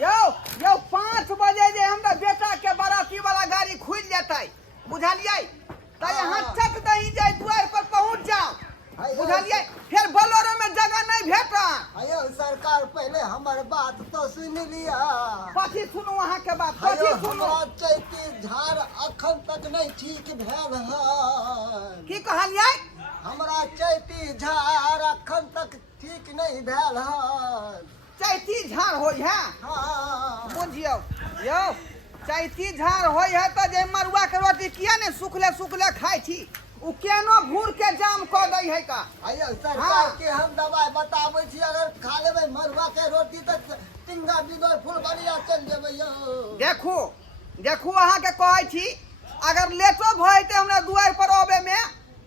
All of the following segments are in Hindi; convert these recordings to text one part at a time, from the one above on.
यो यो 5 बजे जे हमरा बेटा के बाराती वाला गाड़ी खुल जेतै बुझलियै त यहाँ चक दही जाय द्वार पर पहुंच जाओ बुझलियै फिर बोलेरो में जगह नहीं भेटा। अयो सरकार पहले हमर बात तो सुन लिया। कथी सुनू अहाँ के बात कथी सुनू? चैती झाड़ अखन तक नहीं ठीक भेल है। की कहलियै? हमरा चैती झाड़ अखन तक ठीक नहीं भेल है। चैती झाड़ होय है? हाँ बुझियो यो चैती झाड़ होय है त जे मरुआ के रोटी किया ने सुखले सुखले खाय छी उ केनो भूर के जाम क दै है का? अयो सरकार के हम दवाई बताबै छी अगर खा लेबै मरुआ के रोटी त टिंगा बिदर फुलबरिया चल जेबै यो। देखू देखू अहाँ के कहै छी अगर लेटो भय त हमरा दुआर पर आवे में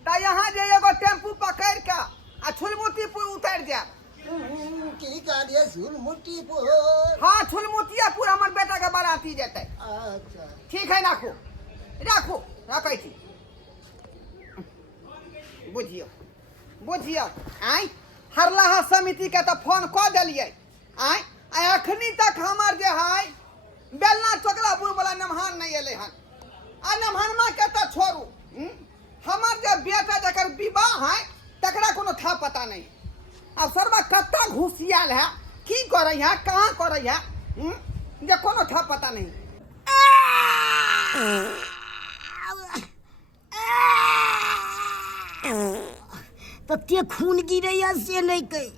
त यहाँ जे एगो टेम्पू पकड़ के आ छुलमुतीपुर उतर जाए। की कहलिए झुलमुटीपुर? हाँ छुलमुतियापुर हमर बेटा के बाराती जेतै। अच्छा ठीक है राखू राखू रखै छी। बुझियो बुझियो आइ हरलाहा समिति के तो फोन क देलियै आइ अखनी तक हमर जे है बेलना चोकलापुर वाला नमहान नहीं एले हन आ नमहानमा के तो छोड़ू हमर जे बेटा जकर विवाह है तकरा कोनो था पता नहीं। अब सरवा कत्ता घुसियाल है की करे है कहाँ करे है जे कोनो था पता नहीं। तते खून गिरैया से नहीं कही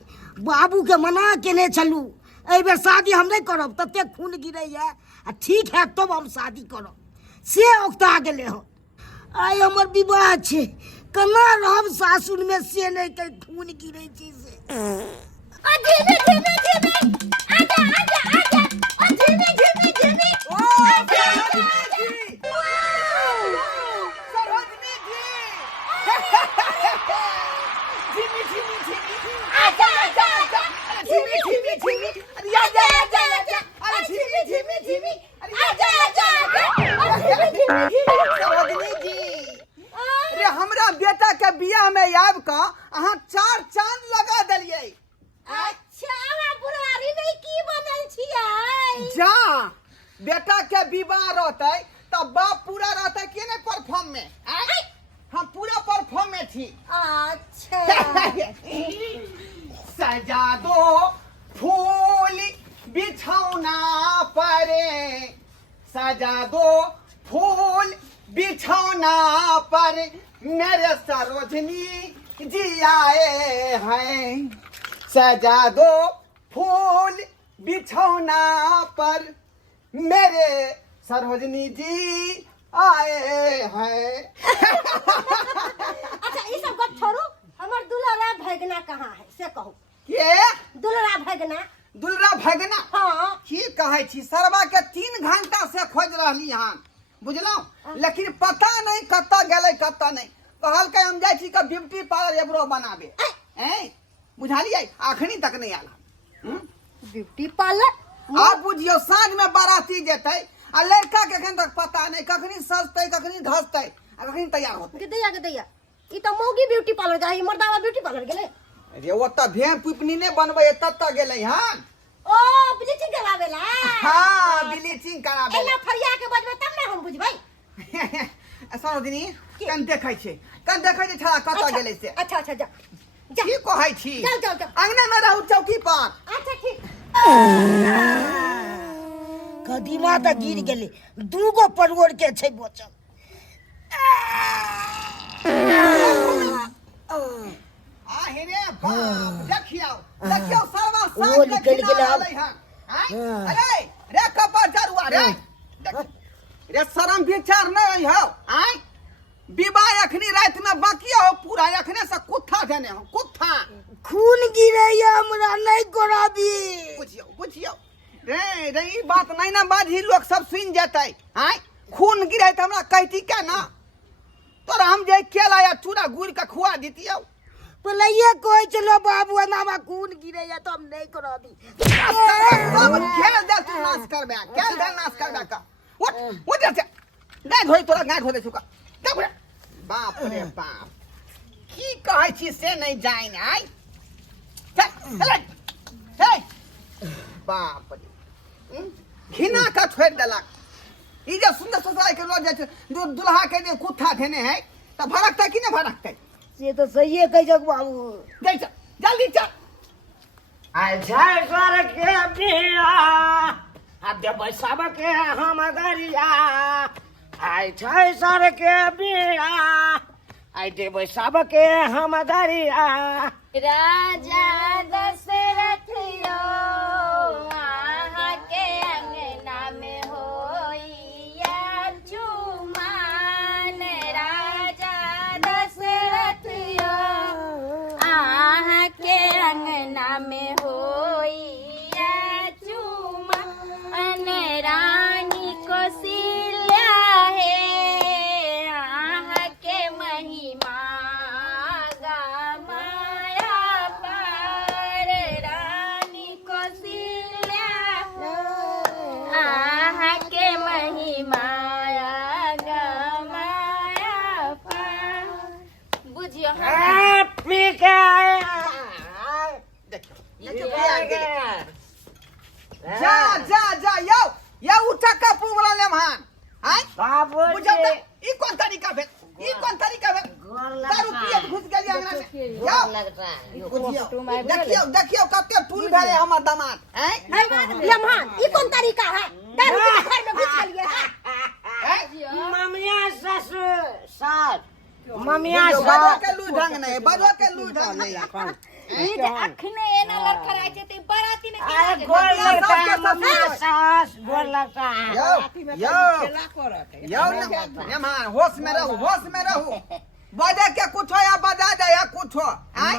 बाबू के मना केने चलू एहि बेर शादी हम नहीं करब। तते खून गिरैया आ ठीक है तब हम शादी करब से ओकता गेले हो। आइ हमर विवाह छे कना रहब सासुर में से नहीं कही खून गिरै छी से। धीमे धीमे धीमे आजा आजा आजा धीमे धीमे धीमे हमरा बेटा के बियाह में आब का अहाँ 4 चांद लगा देलियै। अच्छा अहाँ बुढ़ारी में की बनल छियै? जा बेटा के विवाह रहतै तब बाप पूरा रहतै कि नहीं परफॉर्म में? हम पूरा परफॉर्म में थी। अच्छा सजा दो फूल बिछौना पर सजा दो फूल बिछौना पर मेरे सरोजनी जी आए हैं। सजा दो फूल बिछौना पर मेरे सरोजनी जी आए हैं। अच्छा ये सब बात छोड़ो हमर दुलारा भगना कहाँ है से कहो। के दुलारा भगना? दुलरा भगना? हाँ की कहै छी सरवा के 3 घंटा से खोज रहली हन बुझलौ लेकिन पता नहीं कत्ता गेलै कत्ता नहीं। कहल के हम जाइ छी के ब्यूटी पार्लर एब्रो बनाबे हैं बुझलियै अखनी तक नहीं आल। ब्यूटी पार्लर आप बुझियो साँझ में बाराती जेतै आ लड़का के एखन तक पता नहीं कखनी सजतै कखनी धसतै आ कखनी तैयार होतै। के दैया ई त मौगी ब्यूटी पार्लर गई मर्दावा ब्यूटी पार्लर गेले। अरे ओत्ता भें पुपनी ने बनबै तत्ता गेलै हन। ओ ब्लीचिंग करावेला? हां ब्लीचिंग करावेला। एना फरिया के बजबै तब ना हम बुझबै। सरोजनी कन देखै छै छड़ा कत्ता गेलै से। अच्छा अच्छा जा जा की कहै छी? जाओ जाओ जाओ अंगना में रहू चौकी पर। अच्छा ठीक। कदीमा त गिर गेले दूगो परवड़ के छै बचल। रे बाप देखियो सरवा वो साथ निकल गेलै अब। अरे रे कपर जरुआ रे रे शरम विचार नहीं हो आय विवाह अखनी रात में बाकी हो पूरा अखने से कुत्था देने हो कुत्था। खून गिरैया हमरा नहीं कराबी। बुझियो बुझियो रे रे ई बात नहीं ना बाजी लोग सब सुन जेतै आय खून गिरै त हमरा कहती क्या ना तोरा हम जे केला या चूड़ा गुड़ के खुआ दितियौ। पहले ये कोई चलो बाबू नामा खून गिरैया तो हम नहीं कराबी। सब खेल दे तू नाश करबे खेल दे नाश करबे का उठ उठ जा गाय धोई तोरा गाय धो दे छुका बाप रे बाप की कहै छी से नहीं जाइन आय चल चल हे बाप रे घिना का छोड़ देलक ई जे सुंदर ससुराल के लोग जाय छै दुल्हा के जे कुत्था धेने है त भड़कतै कि नहीं भड़कतै से तो सही है कह जग बाबू जाय छ जल्दी चल अच्छा सर के बिया अब जब सब के हम गरिया आई छै सर के बिया आई देबै सब के हम गरिया राजा दशरथ यो आहाँ के अंगना में होइया चुमान राजा दशरथ यो आहाँ के अंगना में होइया चुमान रानी कौशल्या है आहाँ के महिमा जा यो उठा का पुगला ने मान हैं बाबू बुझल त ई कोन तरीका भेल दारू पिए घुस गेली अंगना में जाओ देखियो कते टूल भेले हमर दामाद हैं लम्हान ई कौन तरीका है दारू के घर में घुस गेलिए है ममिया ससुर सास ममिया बजो सास के लू ढंग नहीं बजो के लू ढंग नहीं ई जे अखने एना लड़खड़ाई छै त बराती में अरे केना गोर जेतै लगता है ममिया सास गोर लगता है यो मान होश में रहू बजे के कुछो या बजा दे या कुछो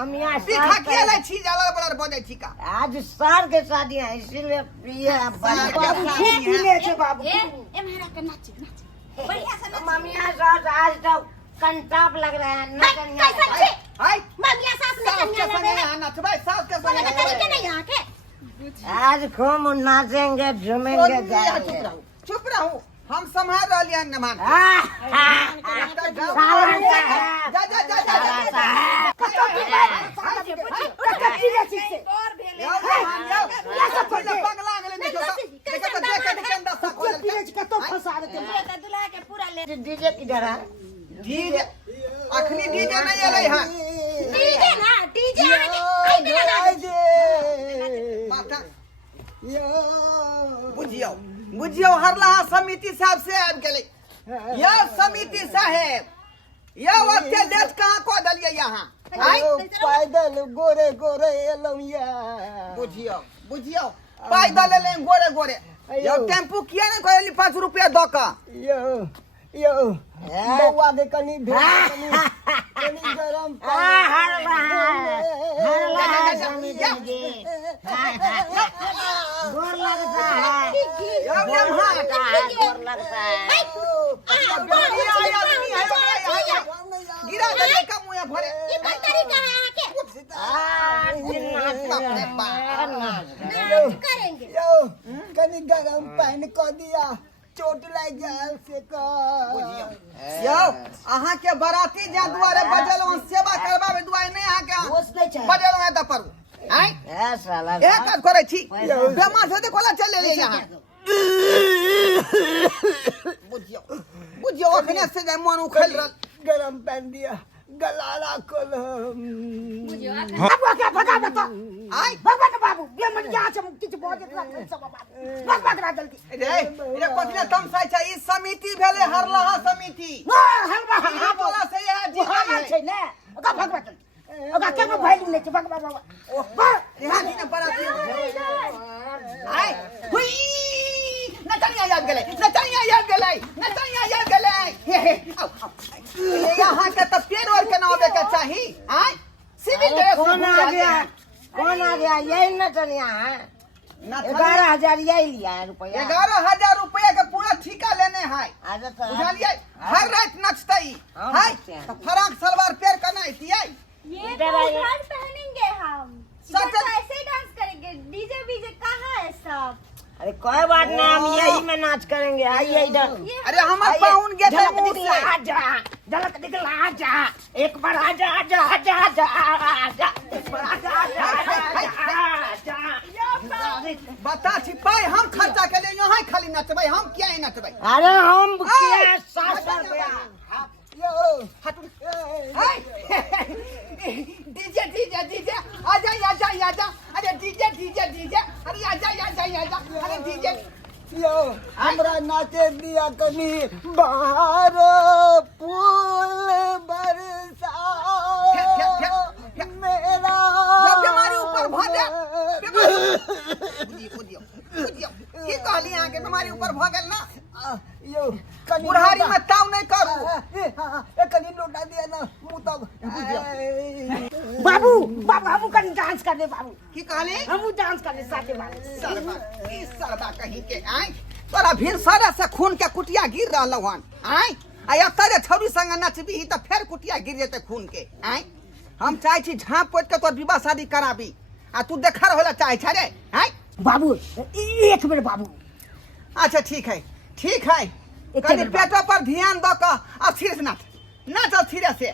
ममिया सिखा के ले छी जाला बलर बजे छी का आज सर के शादी है इसीलिए पिए बाबू पीले छे बाबू ए मेरा के नाच बढ़िया से नाच ममिया सास आज तो कंटाप लग रहा है नचनिया कैसा छे हाय ममिया सास ने सास के कन्या संगे लगे आना तो भाई सास के बोले संगे तरीके नहीं यहाँ के आज खूब नाचेंगे झूमेंगे जाएंगे चुप रहू हम संभाल रहलिए न मान डीजे किधर है डीजे अखनी डीजे नहीं एलै हन डीजे ना डीजे माता बुझियो हरलाहा समिति साहब से आबि गेलै यौ समिति साहेब यौ ओते लेट कहाँ को दलियै यहाँ पैदल गोरे गोरे एलौं या बुझियो पैदल एलै गोरे यौ टेम्पू किया नहीं कहली 5 रुपया दऽ कऽ यो बौआ के कनी कनी गरम गोर लगता है गोर लगता है गिरा दे का मुंह भरे ई कौन तरीका है यहाँ के करेंगे यो कनी गरम पानी को दिया चोट लग गया से यौ अहाँ के बराती जे दुआरे बजलौं सेवा करबाबे दुआरे नहीं अहाँ के बजलौं है त परू आइ ए साला एक काज करे छी बेमा से देखो ला चल ले यहाँ बुझियो अखने से जे मन उखल रहल गरम पानी दिया गलाला कलम अब क्या भगा बता आइ भगवान बाबू ये मन यहाँ से मुक्ति से बहुत इतना सब बात भाग रहा जल्दी रे कोथिले तमसाई छै ई समिति भेले हरलाहा समिति हलवा बोला से है जी छै ने ओका भगवा जल्दी ओका केनो भइल नै छै भगवा बाबा यहाँ दिन बराती आइ हुई नचनिया याद गेलै हे यहाँ के त पेड़ और के नावे के चाही आइ सिविल ड्रेस कौन आ गया यही नचनिया है 11,000 यही लिया है रुपया 11,000 रुपया के पूरा ठिका लेने है आजा तो बुझलिए हर रात नचतै है तो फराक सलवार पेर के नहीं दियै ये तो डांस पहनेंगे हम सच- तो ऐसे ही डांस करेंगे डीजे बीजे कहाँ है सब अरे कोई बात नहीं हम यही में नाच करेंगे आइए इधर अरे हमर पाउन के झलक मुंह दिखला से आजा झलक दिखला आजा एक बार आजा आजा आजा आजा आजा एक बार आजा आजा आजा आजा बता छी पाई हम खर्चा के लिए यहाँ खाली नचबै हम क्या ही नचबै अरे हम क्या 700 रुपया डीजे डीजे डीजे आजा आजा आजा अरे डीजे डीजे डीजे अरे आजा आजा आजा अरे डीजे यो हमरा नाचे दिया कनी बाहर फूल बरसा मेरा जब बीमारी ऊपर भ जाए कुदियो की कहली यहाँ के बीमारी ऊपर भ गेल ना यो कनी बुढ़ारी में ताव नहीं करू कनी लोटा दिया ना मुंह तब बाबू बाबू हम कहीं डांस कर दे बाबू की कहली हम डांस कर दे साथे बाबू सरबा ई सरबा कहीं के आई तोरा भीड़ सारा से खून के कुटिया गिर रहलौ हन आई आ तरे छौरी संग नचबी त फेर कुटिया गिर जेते खून के आई हम चाहे छी झाँप पोत के तोर विवाह शादी कराबी आ तू देखा रहला चाहे छ रे आई बाबू एक मिनट बाबू अच्छा ठीक है कनी पेटो पर ध्यान द के अस्थिर से नाच अस्थिर से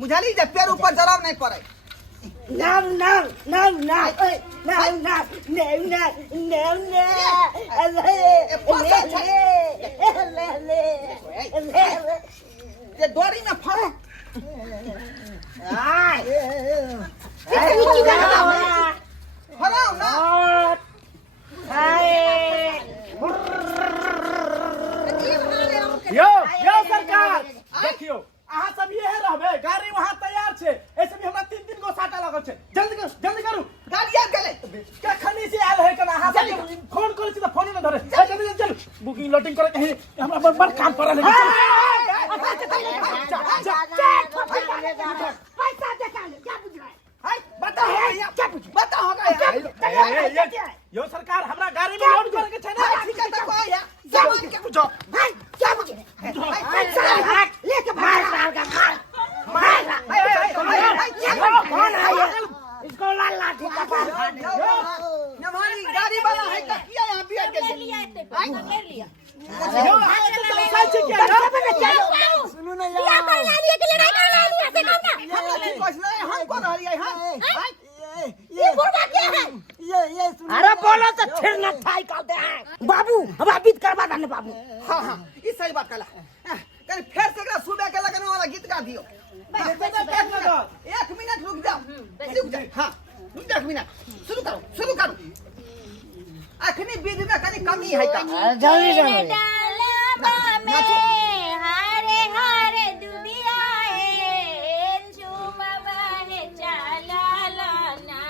बुझली जे पैर ऊपर जराब नहीं पड़े नाम नाम नाम नाम नाम नाम नाम ये डोरी में फंस फराओ ना यो सरकार देखियो अहाँ सब ये रहबे गाड़ी वहां तैयार छे ऐसे भी हमरा 3 दिन को साटा लागल छे जल्दी करू गाड़ी आ गेले कखनी से आयल है कना अहाँ सब फोन करै छी त फोन न धरे जल्दी चल बुकिंग लोडिंग करे कहीं हमरा बड़ काम करल है पैसा देखा ले क्या बुझ रहा है बता होगा यो सरकार हमरा गाड़ी में लोड करे के छे ना ठीक है तो कोई है जवान के पूछो क्या बुझ लेके मार कौन है ये इसको लाठी का नमानी गाड़ी वाला है तो किया यहाँ भी आके ले लिया सुनो ना या पर नारियल की लड़ाई कर रहा है ऐसे करना हम कौन रही है ये बुढ़वा क्या है ये सुनो अरे बोलो तो फिर न थाई कहते हैं बाबू हम बीत करवा देने बाबू हाँ ये सही बात कला कहीं फिर से सुबह के लगने वाला गीत गा दियो एक मिनट रुक जाओ हाँ रुक जाओ एक मिनट शुरू करो अखनी बीच में कहीं कमी है का जल्दी हारे हारे दुबिया है चुमवा है चाला लाना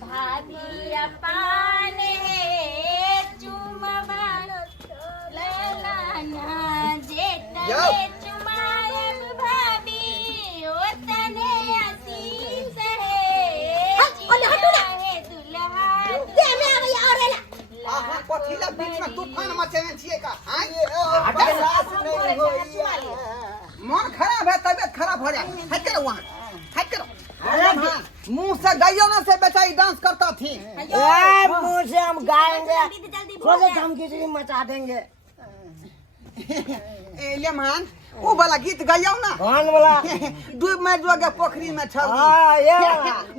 भाभी अपान है चुमवा लाना जेता चुमाए भाभी ओतने आशीष है चिया है दुल्हा दे में आ गया और आहा पथीला बीच में तूफान मचेने छिए का हां मन खराब है तबीयत खराब हो जाए हट करो वहां हट करो अरे मुंह से गाइयों ना से बेचारी डांस करता थी मुंह से हम गाएंगे खोले हम खिचड़ी मचा देंगे ए लेमान वो वाला गीत गाइयो ना कौन बोला डूब में जोगे पोखरी में छल हाँ ये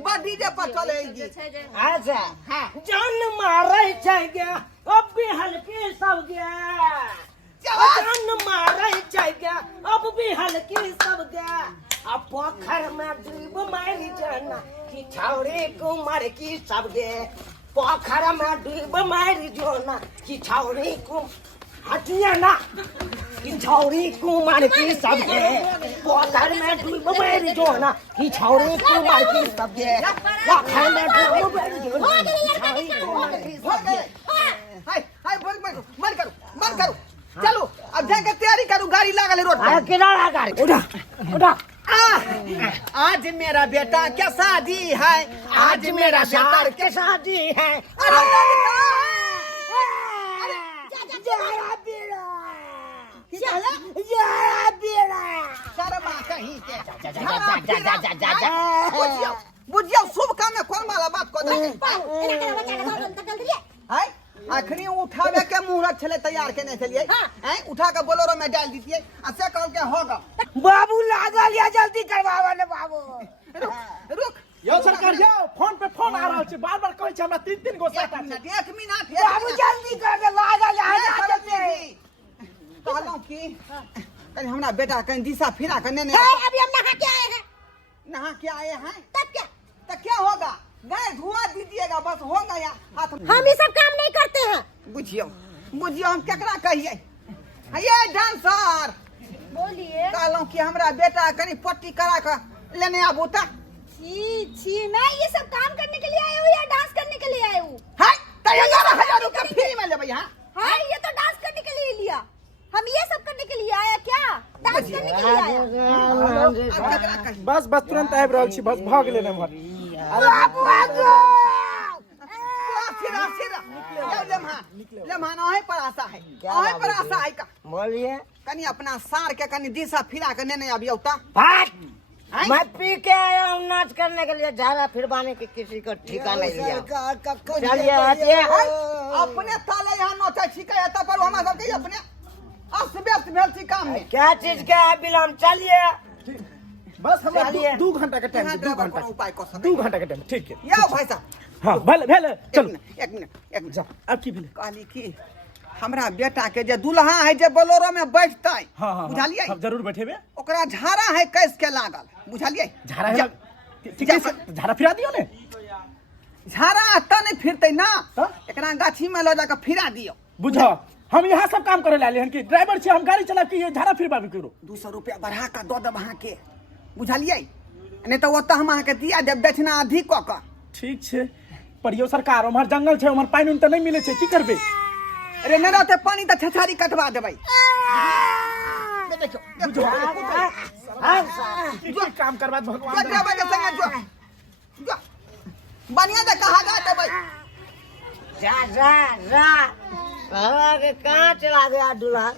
बा डीजे पर चले गीत अच्छा हां जान मारे चाहिए अब भी हल्की सब गया जान मारे चाहिए अब भी हल्की सब गया अब पोखर में डूब मारी जाना कि छौरी कुमार की सब गे पोखर में डूब मारी जाना कि छौरी को हटिया ना कि छौरी कुमार की सब गे पोखर में डूब मारी जाना कि छौरी कुमार की सब गे पोखर में डूब मारी जाना छौरी कुमार की सब गे हाय हाय बंद करो चलो अब जाके तैयारी करूं गाड़ी लागल है रोड अरे पर किनारा गाड़ी उठा आज मेरा बेटा क्या शादी है आज मेरा बेटा के शादी है अरे जरा बेड़ा चला जरा बेड़ा शर्मा कहीं के जा बुझियो शुभ काम में कौन वाला बात को दे है अखनी उठावे के मुहूर्त छले तैयार केने छलिए हैं उठा के बोलेरो में डाल दीजिए आ से कहल के होगा बाबू लागल या जल्दी करवावा ने बाबू रुक यो सरकार यो फोन पे फोन फोन आ रहल छै बार-बार कहै छै हमरा 3 गो साटा छै। एक मिनट बाबू जल्दी कर के ला जा कहलौं कि कहीं हमरा बेटा कहीं दिशा फिरा कर नहीं अभी हम नहा के आए हैं। नहा के आए हैं तब क्या? तो क्या होगा? गए धुआं दीजिएगा बस हो गया हाथ में। हम ये सब काम नहीं करते हैं। बुझियो बुझियो हम केकरा कहिए ये डांसर बोलिए। कहलौं कि हमरा बेटा कहीं पट्टी करा कर लेने आबू ता छी छी, मैं ये सब काम करने के लिए आई हूँ या डांस करने के लिए आई हूँ? है तो 11,000 रुपया फ्री में लेबै हां हाँ, ये तो डांस करने के लिए लिया। हम ये सब करने के लिए आया क्या? डांस करने के लिए आया। केकरा कहिए बस तुरंत आबि रहल छी बस भ गेलै नमहर। सिरा सिरा लेमहा ओहे पर आशा है ओहे पर आशा है का बोलिए। कनी अपना सार के कनी दिशा फिरा के नेने आबियो ता मैं पी के आया हूँ नाच करने के लिए, झाड़ा फिरवाने की किसी को ठिकाना नहीं लिया। चलिए हटिए। अपने ताले यहाँ नोचा छिका था पर हमारा सब के अपने अस्त व्यस्त भेल छी काम में क्या चीज का है विलम्ब? चलिए बस हमरा चलिए। 2 घंटा के टाइम यहाँ 2 ड्राइवर घंटा कोनो उपाय कर सकते 2 घंटा के टाइम ठीक है। यो भाई साहब हां भेल चल एक मिनट जा अब की भेल? कहली कि हमरा बेटा के जे दुल्हा है जे बोलेरो में बैठतै हां बुझलिए हम जरूर बैठेबे। ओकरा झाड़ा है कैस के लागल बुझलिए झाड़ा ठीक है झाड़ा फिरा दियो ने। झाड़ा त नहीं फिरते ना तो? एकरा गाछी में ले जाकर फिरा दियो बुझो हम यहाँ सब काम करे लाले हन कि ड्राइवर छे हम गाड़ी चला के ये झाड़ा फिरबाबे करो। 200 रुपया बढ़ा कर दो देब अहाँ के बुझलिए नहीं तो ओतऽ हम अहाँ के दिया देब दक्षिणा अधिक क के ठीक छे परियो सरकार उमहर जंगल छे उमहर पानी त नहीं मिले छे की करबे? अरे नहीं रहते पानी तो छछारी कटवा देबै बुझो की काम करबा भगवान जो देबै के संगे जो बढ़िया से कहा जा देबै के कहाँ चला गया दूल्हा?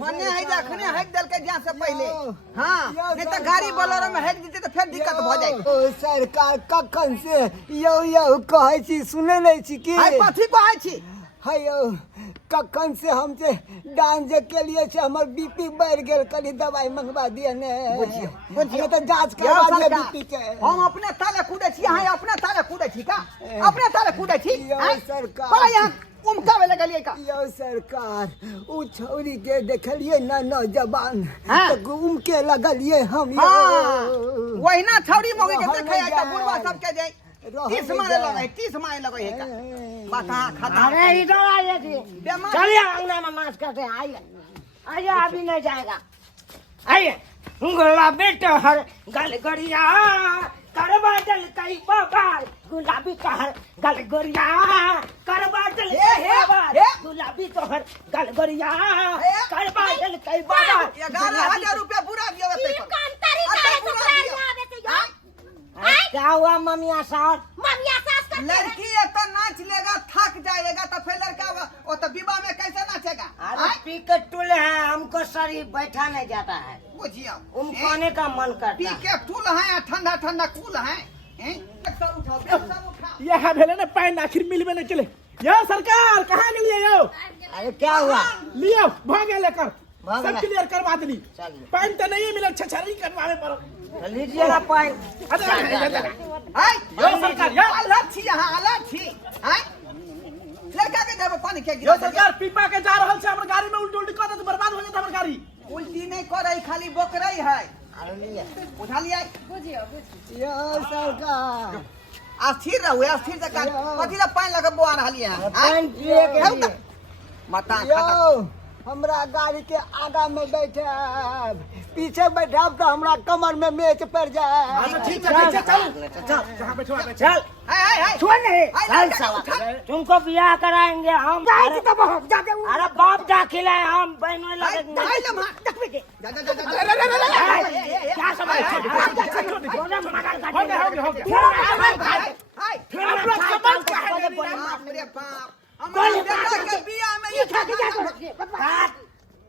मने है जखने हक दल के जा से पहले हां नहीं तो गाड़ी बोलेरो में हक दीते तो फिर दिक्कत भ जाए। ओ सरकार कखन से यो कहै छी सुनै नै छी की? हाय कथी कहै छी? है यौ कखन से हमसे डांस जे के लिए से हमर बीपी बढ़ गेल, कनी दवाई मंगवा दिए ने। बुझियो तो जांच करवा दिए बीपी के। हम अपने ताले कूदे छी हां अपने ताले कूदे छी का अपने ताले कूदे छी यो हां सरकार। बोला यहां उमकावे लगलिए का यो सरकार उ छौरी के देखलिए ना नौजवान हाँ। तो उमके लगलिए हम यो। हां वही ना छौरी मौगी के देखे आई त बुढ़वा सब के जाई 30 मारे लगे 30 मारे लगे है का बता खाता अरे इधर आइए जी, बेमार- चलिए अंगना में नाच करते हैं। आइए आइए, अभी नहीं जाएगा। आइए गुलाबी टहर गल गरिया करवा डल कई बाबार, गुलाबी टहर गल गरिया करवा डल कई बाबार, गुलाबी टहर गल गरिया करवा डल कई बाबार। 11,000 रुपया पूरा दियो ये कौन तरीका है ससुराल में आवे से यो? क्या हुआ ममिया साहब? ममिया सास करते हैं। लड़की एक नाच लेगा थक जाएगा तो फिर लड़का वो तो विवाह में कैसे नाचेगा? अरे पी के टुल है, हमको शरीर बैठा नहीं जाता है, बुझियो उमकाने का मन करता पी है। के टूल है ठंडा ठंडा कूल है सब उठाओ सब उठाओ यहाँ भेले ने पानी आखिर मिलबे नहीं चले। यो सरकार कहाँ गेलिए यो? अरे क्या हुआ? लियो भ गेल एकर भ सब गेलै। क्लियर करवा देनी। चलिए। पानी तो नहीं मिलल छछरी करवावे पड़ो। लीजिएगा पाइन। हाय यो सरकार यो अलग छी यहाँ अलग छी हाय लड़का के देबो पानी के यो गिरा सरकार पीपा के जा रहल छे हमर गाड़ी में उल्टी उल्टी कर दे तो बर्बाद हो जात हमर गाड़ी। उल्टी नहीं करे खाली बोकरई है उठा लिया यो सरकार अस्थिर रहू अस्थिर से कर कथी ला पानी लगा बुआ रहलिए हैं पाइन पिए के लिए। मता यो हमरा गाड़ी के आगा में बैठब, पीछे बैठब तो हमरा कमर में मेच पड़ जाए। अच्छा ठीक है चल जहां बैठो बैठ चल हाय हाय छोड़ नहीं। हाय चल साला, तुमको ब्याह कराएंगे हम। अरे बाप दाखिल है, हम बहनों लगेंगे। हाय लम्हा देखबे के जा क्या समझ? हो गया हाय आप लोग समझ के है अरे बाप हमारे बेटा के बियाह में ये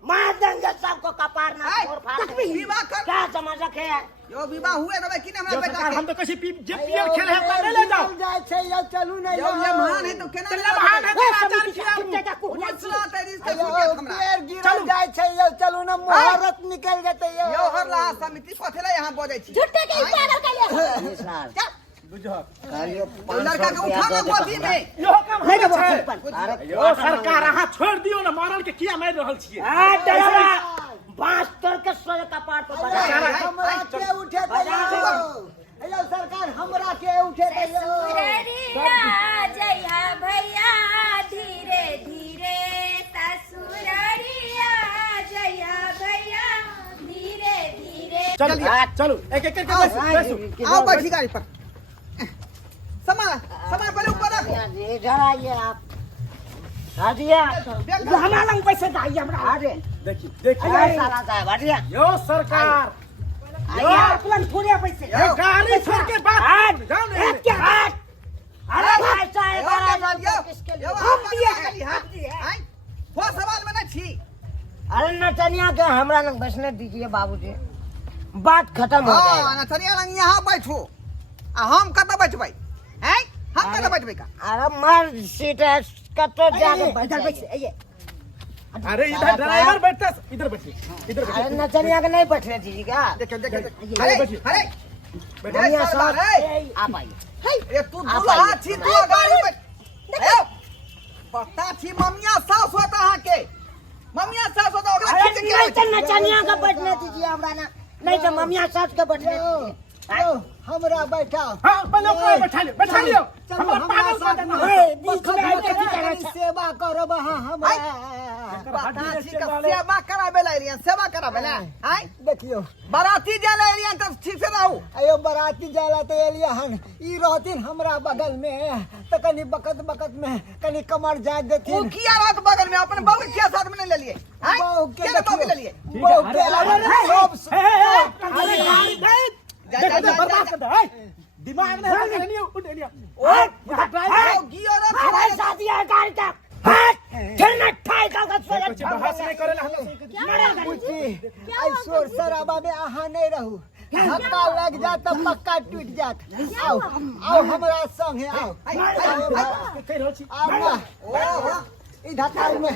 मार देंगे सबको कपारना छोड़ फाड़ देंगे। विवाह कर क्या समझ रखे है? यो विवाह हुए तो कि हमरा यो बेटा सरकार के हम तो कसी जे पियर खेल है अपना ले जाओ। जाए छे यो चलू नहीं यो ये महान है तो केना चल महान है तो आचार खिलाओ। मुसला तेरी से यो छूटे हमरा पैर गिर जाए छे यो चलू ना मुहूर्त निकल जते यो। यो हर ला समिति कथले यहां बोलै छी झुट्टे के पागल के लिए। जा तो लड़का के उठाना गोदी में यो काम नहीं है देबो यो सरकार अहाँ छोड़ दियो ना मारल के किया मार रहल छियै बांस तोड़ के सोए कपाट पर बजा हमरा के उठे दइयो हेलो सरकार हमरा के उठे दइयो ससुररिया जइहा भैया धीरे धीरे ससुररिया जइहा भैया धीरे धीरे चलो चलो एक एक करके बैसो आओ बैठी गाड़ी पर सामान सामान पहले ऊपर रखो जरा ये आप हाजिया हमारा लंग पैसे चाहिए हमरा हाजे देखिए देखिए साला साहब हाजिया यो सरकार यार तुरंत पूरे पैसे यो गाड़ी छोड़ के बात जाओ नहीं क्या बात अरे भाई साहब किसके लिए हम दिए हैं वो सवाल में नहीं छी अरे नचनिया के हमरा लंग बैठने दीजिए बाबूजी बात खत्म हो हां जाएगा नचनिया लंग यहां बैठो आ हम कत बैठबै हैं हम कत बैठबै का अरे मर सीट है कतो जाके बैठल बैठ ये अरे इधर ड्राइवर बैठता इधर बैठिए इधर अरे बैठिए नचनिया के नहीं बैठने दीजिएगा देखो देखो अरे अरे बैठिए। अरे बढ़िया साहब है आप आइए ये तू दूल्हा छी तू गाड़ी में ए पता छी ममिया सास होता हां के ममिया सास होता ओकरा अरे खींच के नहीं तो नचनिया का बैठने दीजिए हमरा ना नहीं तो ममिया सास के बैठने दीजिए यो हमरा बैठाओ हां पहले ओकरा बैठा लियो हमरा पागल कर देना ए बीच में आके की करे सेवा करब हमरा पता छी का सेवा कराबे ला एरिया सेवा कराबे ला हैं देखियो बाराती जाला एरिया त ठीक से रहू अयो बराती जाला तो एलिया हन ई रहतिन हमरा बगल में तो कनी बकत बकत में कनी कमर जा वो देथिन किया रहत बगल में अपन बहू के साथ में नहीं ले लिए हैं बहू के के बहू के ले लिए बहू के सब अरे गाड़ी देखो बर्बाद कर दे दिमाग में नहीं उठ लिया ओ ड्राइवर गियर हमारे साथ ये गाड़ी का हट फिर न ठाई का कुछ बहस नहीं करेला हम पूछी ऐश्वर शराबा में आहा नहीं रहू धक्का लग जात तो पक्का टूट जात आओ आओ हमरा संग है आओ कह रहल छी आओ ना ओ इधर काल में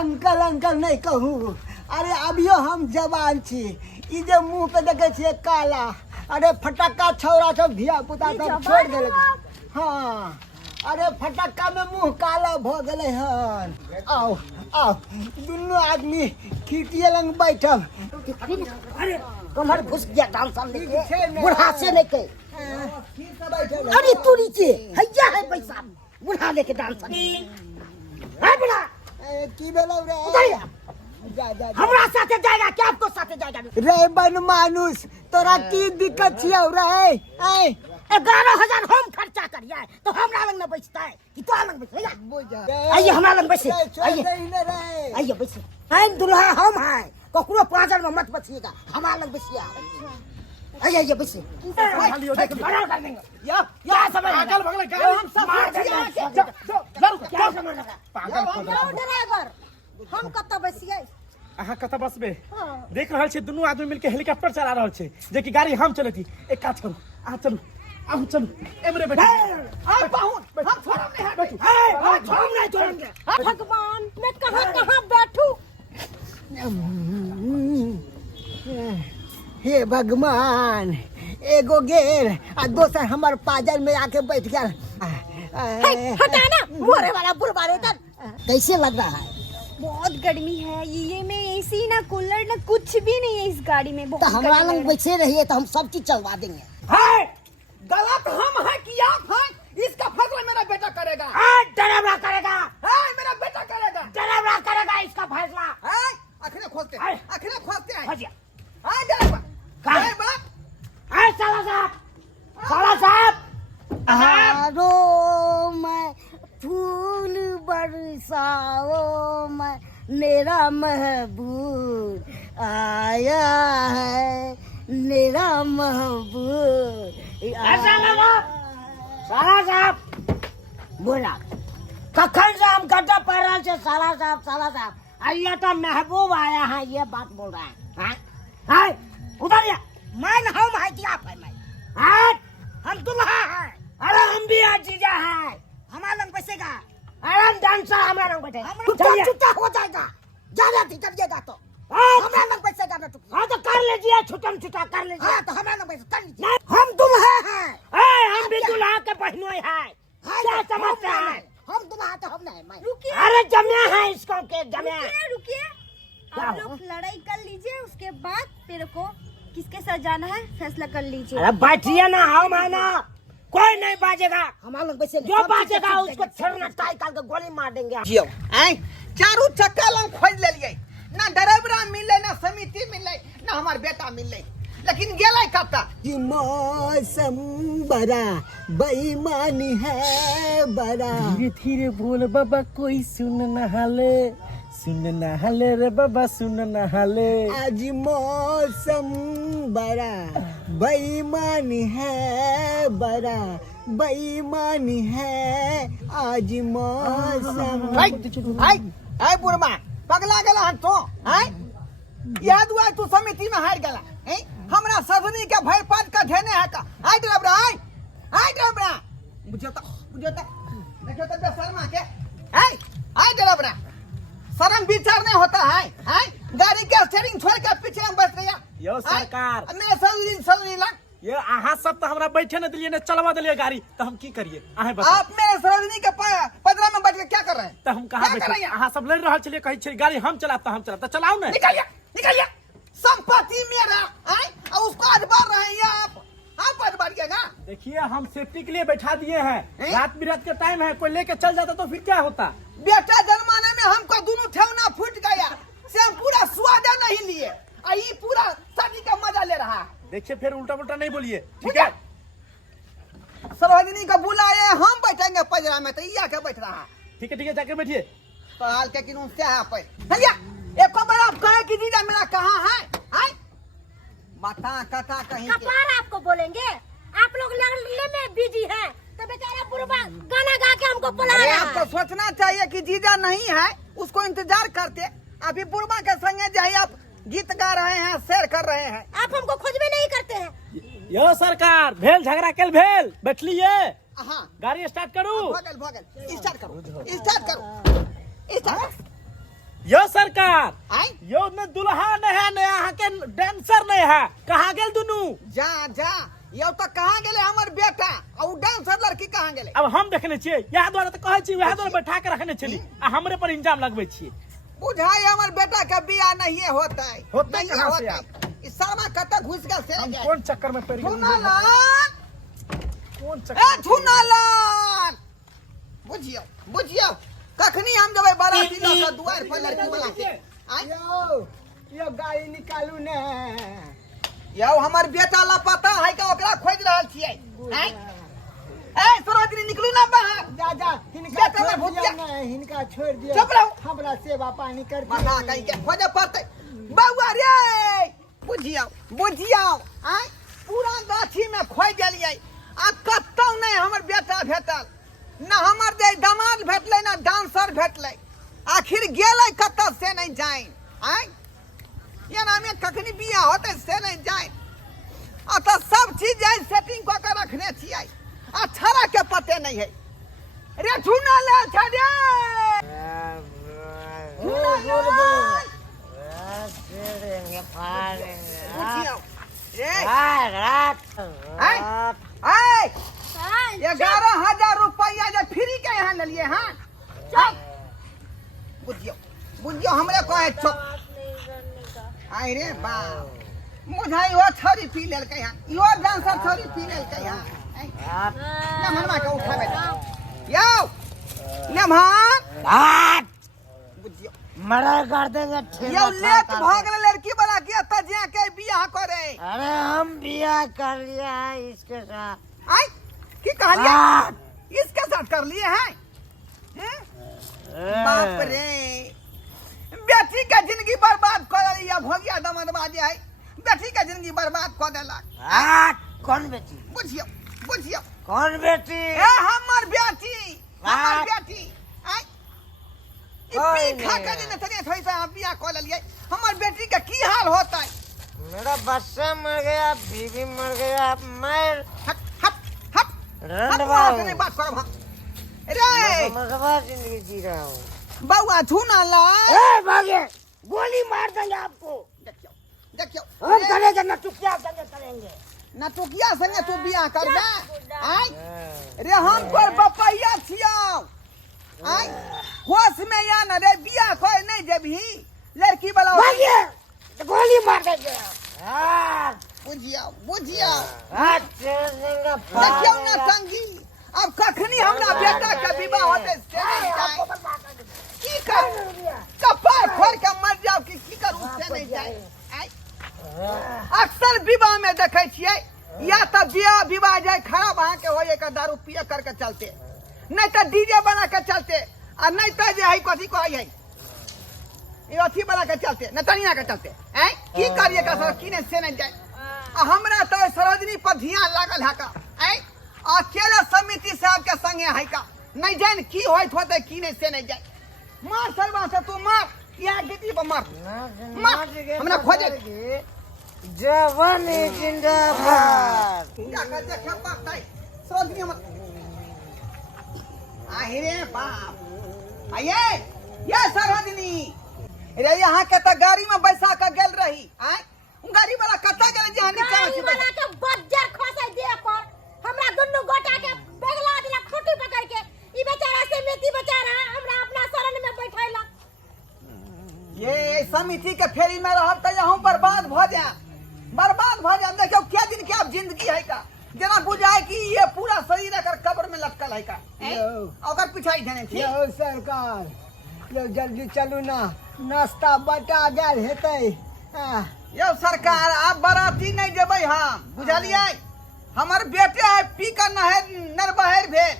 अंकल अंकल नहीं कहूँ अरे अभियो हम जवान छी ई जे मुंह पे देखे छिए काला अरे फटक्का छौरा सब धिया पुता सब छोड़ देले हाँ अरे फटक्का में मुंह काला भ गेले हन आओ आओ दुनू आदमी खिड़की लंग बैठब अरे कमर घुस गया डांस लेके बुढ़ा से लेके बैठब अरे तू नीचे हैया है पैसा बुढ़ा लेके डांस है बुढ़ा की भेलौ रे उधर जा जा जा। हमरा साथे जाएगा क्या आपको साथे जाएगा रे बन मानुस तोरा की दिक्कत छियौ रे ऐ 11,000 हम खर्चा करिए तो हमरा लंग में बैठता है कि तोरा लंग बैठेगा आइए हमरा लंग बैठे आइए रे आइए बैठे हम दुल्हा हम हैं ककरो पाजर में मत बचिएगा हमारा लंग बैठिए आइए आइए बैठे लियो देखिए बड़ा कर देंगे या समझ पागल भगले गाड़ी हम सब मार देंगे जरूर क्या समझ लगा पागल ड्राइवर हम कत बैसिए अहाँ कतऽ बसबे देख रहल छी दुनू आदमी मिलके हेलीकॉप्टर चला रहल छै जे कि गाड़ी हम चलेती एक काज करू आ चलू आ चलू एमरे बैठो आ पाहुन हम छोड़ब नहीं बैठू हम नहीं छोड़ेंगे भगवान मैं कहाँ कहाँ बैठूं हे भगवान एगो गेल आ दोसर हमर पाजर में आके बैठ गया हटाना मोरे वाला बुढ़वा उधर कैसे लग रहा है बहुत गर्मी है ये में एसी ना कूलर ना कुछ भी नहीं है इस गाड़ी में तो बहुत हमारा गर्मी लंग लग बैठे रहिए तो हम सब चीज चलवा देंगे है गलत हम है कि आप हैं इसका फैसला मेरा बेटा करेगा डरावना करेगा है मेरा बेटा करेगा डरावना करेगा इसका फैसला है आखिर खोजते हैं आखिर खोजते हैं हाजिया हां ड्राइवर कहाँ? ड्राइवर है साला साहब आरो मैं फूल बरसाओ मैं मेरा महबूब आया है मेरा महबूब साला साहब बोला कखन से हम गड्ढा पड़ रहा है साला साहब अल्लाह तो महबूब आया है ये बात बोल रहा है हाँ उधर या मैं हम है कि आप है मैं हाँ हम दुल्हा है अरे हम भी आज जीजा है हमारा लंग बसेगा अरे हम डांसर हमारा लंग बैठे चुपचाप हो जाएगा ज्यादा चलिएगा तो हमरा लग पैसा ज्यादा टुक हाँ तो कर लीजिए, छुटम छुटा कर लीजिए। हाँ तो हमरा लग पैसा कर लीजिए। नहीं, हम दुल्हा हैं। हम भी दुल्हा के बहनोई हैं। क्या समझते हैं? हम दुल्हा तो हम नहीं मैं। रुकिए अरे जमे हैं इसको के जमे। रुकिए रुकिए, आप लोग लड़ाई कर लीजिए, उसके बाद तेरे को किसके साथ जाना है फैसला कर लीजिए। अरे बैठिए ना, हम है ना, कोई नहीं बाजेगा। हमारा लग पैसे नहीं। जो बाजेगा उसको छेड़ना टाई काल के गोली मार देंगे। जियो आय चारू चक्का लंग खोज लेलिए, ना ड्राइवरा मिले, ना समिति मिले, ना हमार बेटा मिले, लेकिन गेलै कत्ता। कि मौसम बड़ा बेईमानी है बड़ा। धीरे धीरे बोल बाबा, कोई सुन न हाले रे बाबा, सुन न हाले। आज मौसम बड़ा बेईमानी है बड़ा बेईमानी है आज मौसम। आय आय बुढ़मा पगला गेला हन तो आय याद हुआ तू समिति में हार गेला हैं? हमरा सदनी के भय पद का धेने है का। आय ड्राइवरा आय ड्राइवरा बुझो तो देखो तो बेशर्मा के आय ड्राइवरा, शर्म विचार नहीं होता है हैं? गाड़ी के स्टीयरिंग छोड़ के पीछे में बैठ गया। यो सरकार, मैं सदनी लग ये अहाँ सब तो हमरा बैठे न दिलिए, ने चलवा दिलिए गाड़ी, तो हम की करिए? अहाँ बताओ। आप मेरे सरोजनी के पदरा में बैठ के क्या कर रहे हैं? तो हम कहाँ क्या कर रहे बैठे? हैं? अहाँ सब लड़ रहा चलिए, कही छे गाड़ी हम चलाता चलाओ ना। निकालिए संपत्ति मेरा है और उसको अदबार रहे हैं आप अदबारिएगा। देखिए हम सेफ्टी के लिए बैठा दिए हैं, हैं? रात बिरात के टाइम है, कोई लेके चल जाता तो फिर क्या होता? बेटा जन्माने में हमको दोनों ठेवना फूट गया से हम पूरा स्वादा नहीं लिए, ये पूरा शादी का मजा ले रहा है। देखिए फिर उल्टा पुल्टा नहीं बोलिए, ठीक है? सरोजनी को बुलाए, हम बैठेंगे पजरा में तो ये आके बैठ रहा है। ठीक है जाके बैठिए। तो हाल के किन्हों से है पे भैया एक बार आप कहे कि जीजा मेरा कहाँ है बता कथा कहीं के। कपार आपको बोलेंगे, आप लोग लड़ने में बिजी हैं, तो बेचारा बुढ़वा गाना गा के हमको बुला अरे रहा आपको है। सोचना चाहिए कि जीजा नहीं है, उसको इंतजार करते। अभी बुढ़वा के संगे जाइए, आप गीत गा रहे हैं, शेर कर रहे हैं। आप हमको खोजबे नहीं करते हैं। यो सरकार, भेल झगड़ा केल भेल, बैठलिए, हाँ गाड़ी स्टार्ट करू। भगल स्टार्ट करो। यो सरकार, आय यो न दुल्हा न है, न यहाँ के डांसर नहीं है, कहाँ गेल दुनू? जा ये तो कहाँ गेले हमर बेटा और डांसर लड़की कहाँ गेले? अब हम देखने छियै, यह द्वारा तो कहे छी, वह द्वारा बैठा के रखने छली, आ हमरे पर इंजाम लगबे छियै। बुझाई हमर बेटा का बियाह नहीं होता है। होता नहीं कहाँ से होता है। इस शर्मा कत्ता घुस गया से हम कौन चक्कर में पड़ गए? झुनालाल कौन ए चक्कर? झुनालाल बुझियो कखनी हम जब बाराती लगा द्वार पर लड़की वाला के आय यो गाड़ी निकालू ने। यौ हमर बेटा लापता है का, ओकरा खोज रहल छियै। आय ए सरोजनी निकलू ना बाहर। जा बेटा में भूत जा। हिनका छोड़ दियो, चुप रहो। हमरा सेवा पानी कर बता कहीं के खोजे पड़ते बउआ रे। बुझियो आय पूरा गाछी में खोज गेलियै, आ कतौ नहीं हमर बेटा भेटल, ना हमर दे दामाद भेटले, ना डांसर भेटले। आखिर गेलै कतऽ से नहीं जाइन। आय ये नामे कखनी बियाह होते से नहीं जाइन। अतः सब चीज जाइन सेटिंग कऽ के रखने छियै, आ छड़ा के पते नहीं है। रे झुना ले छड़े बुझियो रे आय 11,000 रुपया जो फ्री के यहाँ ले लिए हाँ। बुझियो हमरे कहे चुप। आय रे बा मुझाई वो छोरी पी लेल के यहाँ, यो डांसर छोरी पी लेल के यहाँ। ना मनवा के उठावे यो नमहा बुझियो मर्डर कर देंगे। यो लेट भाग लड़की वाला के तजिया के बियाह करे। अरे हम बियाह कर लिया है इसके साथ। आय की कहानियां इसके साथ कर लिए हैं? बाप रे, बेटी का जिंदगी बर्बाद कर लिया, भोगिया दमद बाजे है, बेटी का जिंदगी बर्बाद कर देलक। कौन बेटी? बुझियो कौन बेटी? ए हमर बेटी आय इपी खा के ने तने थोड़ी सा बियाह कर लिए। हमर बेटी का की हाल होता है? मेरा बच्चा मर गया, बीवी मर गया, मैं हट रंडवा नहीं बात करो हम। रे मरवा जिंदगी जी रहा हूँ। बउआ झूना ला भागे गोली मार देंगे आपको। देखियो देखियो हम करेंगे न चुकिया संगे करेंगे। नटुकिया संगे तू बियाह करबे आय रे हम तोर बपैया छियौ आय होश में या न रे बियाह कोई नहीं जेबही लड़की वाला भागिए तो गोली मार देंगे। हाँ बुझिया देखियो ना संगी अब कखनी हमरा बेटा के विवाह होते से नहीं जाए की कर कपार फोड़ के मर जाओ की करू से नहीं जाए आय अक्सर विवाह में देखे छियै या तो बियाह विवाह जाए खराब अहाँ के होए का दारू पिए करके चलते नहीं तो डीजे बना के चलते और नहीं तो जे है कथी कहै है ये अथी बना के चलते नतनिया के चलते हैं की करिए का सर की से नहीं जाए हमरा तो सरोजनी पर ध्यान लागल है का हैं अकेले समिति साहब के संगे है का नहीं जान की होइत होते की नहीं से नहीं जाए मार सरवा से तू मार या गिटी पर मार हमरा खोजे जवानी जिंदाबाद। क्या कर देखा पाता है सरोजनी मत रे बाप आये ये सरोजनी रे यहाँ के तो गाड़ी में बैसा के गेल रही आय गाड़ी वाला कत्ता गेल जे हनी गाड़ी वाला के बज्जर खोसे दे पर हमरा दुन्नु गोटा के बेगला दिला खोटी पकड़ के ई बेचारा से मेती बेचारा हमरा अपना शरण में बैठैला ये समिति के फेरी में रहब त यहाँ बर्बाद भ जाए देखियो क्या दिन के अब जिंदगी है का जना बुझाए कि ये पूरा शरीर एकर कब्र में लटकल है का ओकर पिछाई धने थी यो सरकार यो जल्दी चलू ना नाश्ता बटा गेल हेतै। यो सरकार आप बराती नहीं जेबै हम बुझलिए हमर बेटे है पी कर नर बहर भेल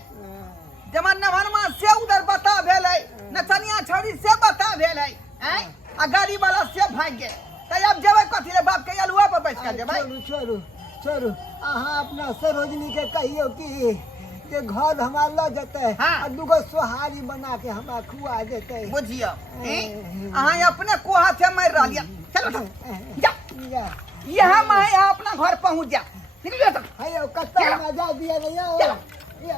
जमन नभरमा से उधर बता भेल है नचनिया छौरी से बता भेल है आ गाड़ी वाला से भाग गए त अब जेबै कथी ले बाप के अलुआ पर बैठ के जेबै छोड़ू अहाँ अपना सरोजनी के कहियो कि जे घर हमार ल जते और दुगो सोहारी बना के हमरा खुआ जेते बुझियो अहाँ अपने कोहा से मार रहलिया चलो जा यहाँ मैं अपना घर पहुंच जा निकलियो तो हेयो कत्ता मजा दिया रे यो या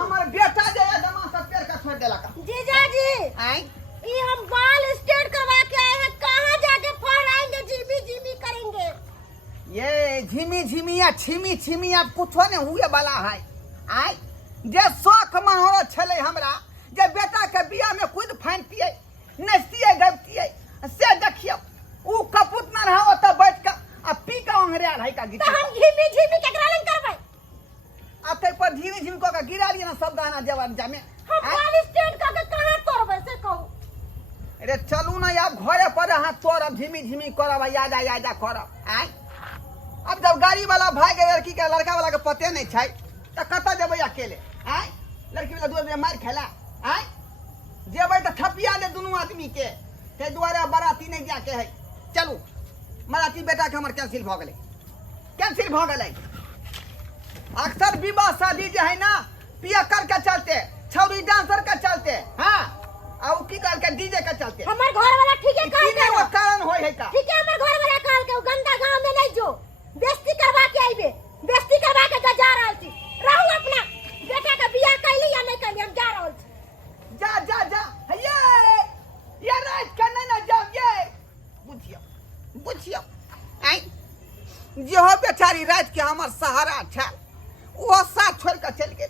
हमार बेटा जे दमा सब पेड़ का छोड़ देला का जीजाजी आई ये हम बाल स्ट्रेट करवा के आए हैं कहाँ जाके फहराएंगे झिमी करेंगे ये झिमी या छिमी अब कुछ नहीं हुए वाला है आय जे शौक माहौल छले हमरा जे बेटा के बियाह में खुद फानतिए नचतिए गबतिए से देखियो ऊ कपूत न रहा त बैठ के आ पी के अंगरेल है का गीत तो हम झिमी केकरा लंग करबै आते पर झिमी को का गिरा लिया ना सब गाना जवान जामे हम बाल स्ट्रेट करके कहाँ करबै से कहू अरे चलू ना अब घरे पर हाथ तोड़ब झिमी करब यादा करब आय अब जब गाड़ी वाला भाग गए लड़की के लड़का वाला के पते नहीं छै त कत जेबै अकेले आय लड़की वाला दूर मार खेला आय जेबै त थपिया दे दोनों आदमी के ते द्वारा बराती नहीं जाके है चलू बराती बेटा के हमर कैंसिल भ गेलै अक्सर विवाह शादी जे है ना पियकर के चलते छौरी डांसर के चलते हां आ की कहल के डीजे के चलते हमर घर वाला ठीक है कहल के वो कारण होय है का ठीक है हमर घर वाला कहल के गंदा गांव में नहीं जो बेइज्जती करवा के आइबे बेइज्जती करवा के जा रहल छी रहू अपना बेटा का बियाह कैली या नहीं कैली हम जा रहल छी जा ये रात के नहीं ना जाओ ये बुझियो आई जे हो बेचारी रात के हमर सहारा छल वो साथ छोड़ के चल गए